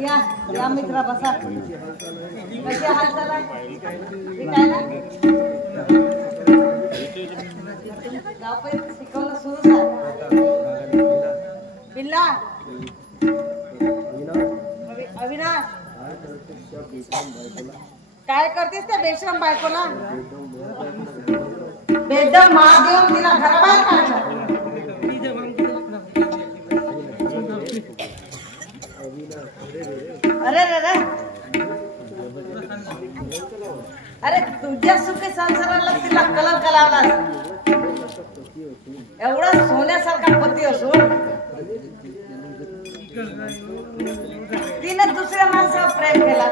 या या मित्रा बसा. कसे हाल चालला? ठीक आहे ना? गावपैकी शिकवणं सुरू झालं. पिल्ला अविनाश काय करतेस त्या बेशरम बायकोला? बेदम महादेव तिला घराबाहेर काढलं. अरे रे रे अरे तुझ्या सुखी संसाराला तिला कलंक लावला. एवढा सोन्यासारखा पती असून तिने दुसऱ्या माणसावर प्रेम केला.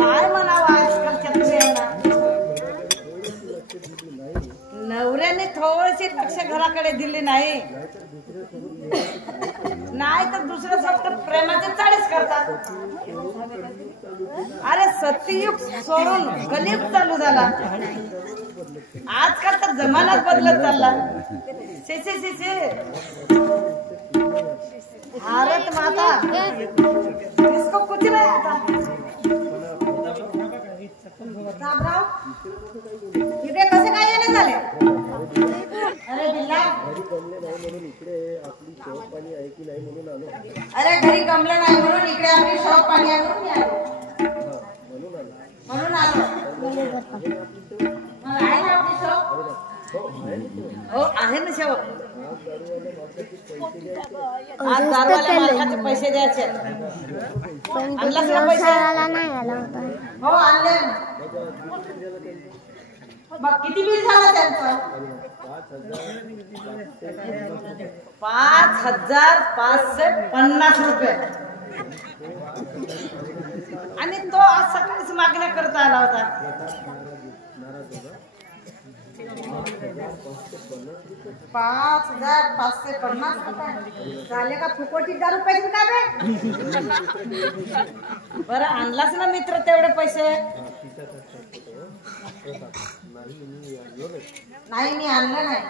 काय म्हणावं आजकालच्या स्त्रियांना? नवऱ्याने थोडीशी लक्ष घराकडे दिली नाही तर दुसरं फक्त प्रेमाचे चाळीस करतात. अरे सत्ययुग सोडून कलियुग चालू झाला. आजकालचा जमानाच बदलत चालला. भारत माता इसको कुछ नहीं आता. इथे कसे काय येणे झाले? अरे बिल्ला अरे घरी गमलं नाही म्हणून इकडे आपली शॉप पाणी आणून म्हणून आलो. आहे ना आपली शॉप? हो आहे ना शॉप. आज दारूवाल्या मालकाचे पैसे द्यायचे. आणलास ना पैसे? हो आणले. मग किती बिल झालं त्यांचं? 5,550 रुपये. आणि तो आज सकाळीच मागण्या करता आला होता. 5,550 झाले का? फुकटी दारू पाहिजे का बे? बरं आणलास ना मित्र तेवढे पैसे? नाही मी आणलं नाही.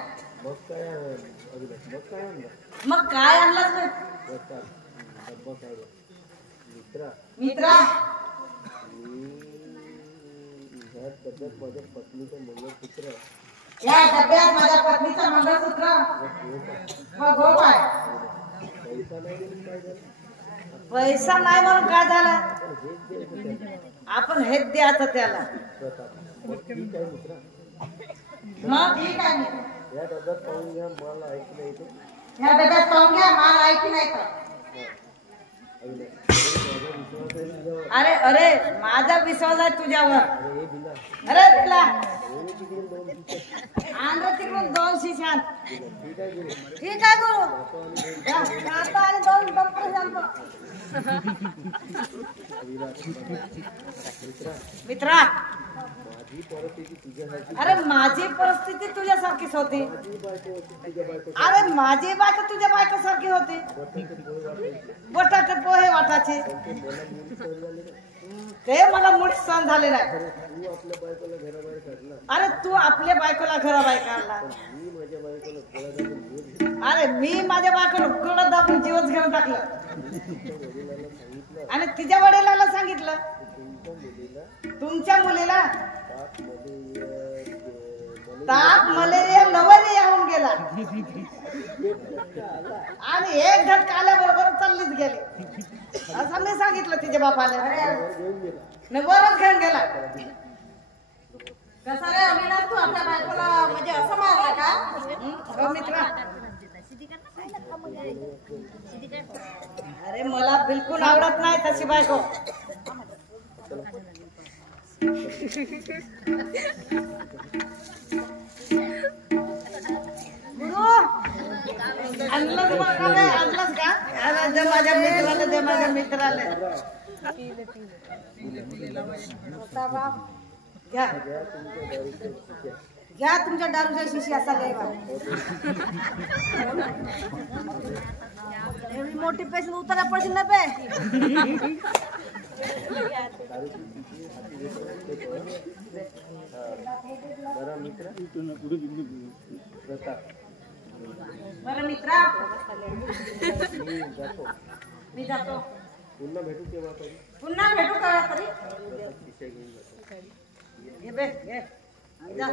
मग काय आणलास मित्रा? या डब्यात माझ्या पत्नीचं मंगळसूत्र. मग हो काय? पैसा नाही म्हणून काय झालं? आपण हेच द्यायचं त्याला. मग ठीक आहे. या डब्यात पाहून घ्या माल आहे की नाही. या डब्यात पाहून घ्या माल आहे की नाही. अरे अरे माझा विश्वास आहे तुझ्यावर. अरे तिला आंध्र तिकडून 2 शिशान. ठीक आहे गुरु. आता आणि 2 डॉक्टर सांगतो. मित्रा अरे माझी परिस्थिती तुझ्यासारखीच होती. अरे माझी बायको तुझ्या बायकोसारखी होती. बटाटे पोहे वाटायचे ते मला मुळीच सहन झाले नाही. अरे तू आपल्या बायकोला घराबाहेर काढला. अरे मी माझ्या बायकोला गोळा दाबून जीवच घेऊन टाकलं. आणि तिच्या वडिलाला सांगितलं तुमच्या मुलीला ताप मलेरिया लवरिया होऊन गेला. आणि एक झटका आल्याबरोबर चाललीच गेली असं मी सांगितलं तिच्या बापाला. वरच घेऊन गेला. कसा रे अविनाश तू आपल्या बायकोला म्हणजे असं मारलं का? हो मित्रा. अरे मला बिलकुल आवडत नाही तशी बायको. गुरु आणलंच का? माझ्या मित्राला दे. माझ्या मित्राला घ्या घ्या तुमच्या दारूच्या शिशी असा घ्या. एवढी मोठी पैसे उतरा पडशील ना पे. बरं मित्रा मी जातो पुन्हा भेटू केव्हा तरी ये बे ये जा.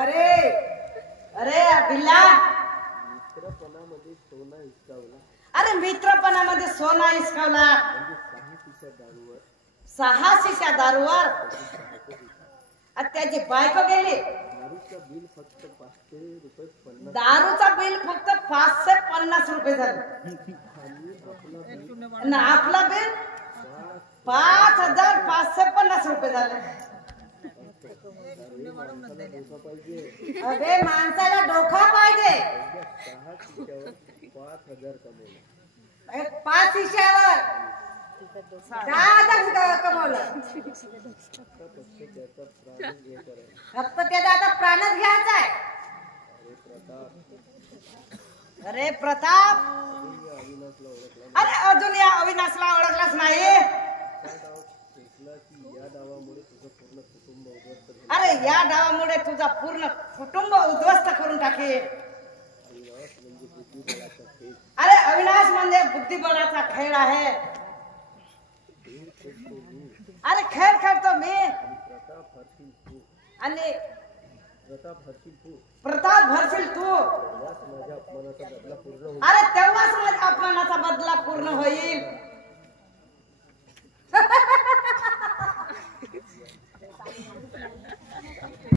अरे अरे बिल्ला मित्रपणामध्ये सोना हिसकावला अरे मित्रपणामध्ये सोना हिसकावला सहा शिशा दारूवर त्याची बायको गेली. दारूचा बिल फक्त 550 रुपये दारूचा बिल फक्त 550 रुपये झालं. आपला बिल 5550 रुपये झालं. अबे माणसाला डोका पाहिजे. 5000 कमवले. 5 शिष्यावर 10,000 कमवलं. फक्त त्याचा आता प्राणच घ्यायचा आहे. अरे प्रताप अरे अजून या अविनाशला ओळखलाच नाही. अरे या डावामुळे तुझा पूर्ण कुटुंब उद्ध्वस्त करून टाके. अरे अविनाश म्हणजे बुद्धिबळाचा खेळ आहे. अरे खेळ खेळतो मी आणि प्रताप भरशील तू. अरे तेव्हाच माझ्या अपमानाचा बदला पूर्ण होईल.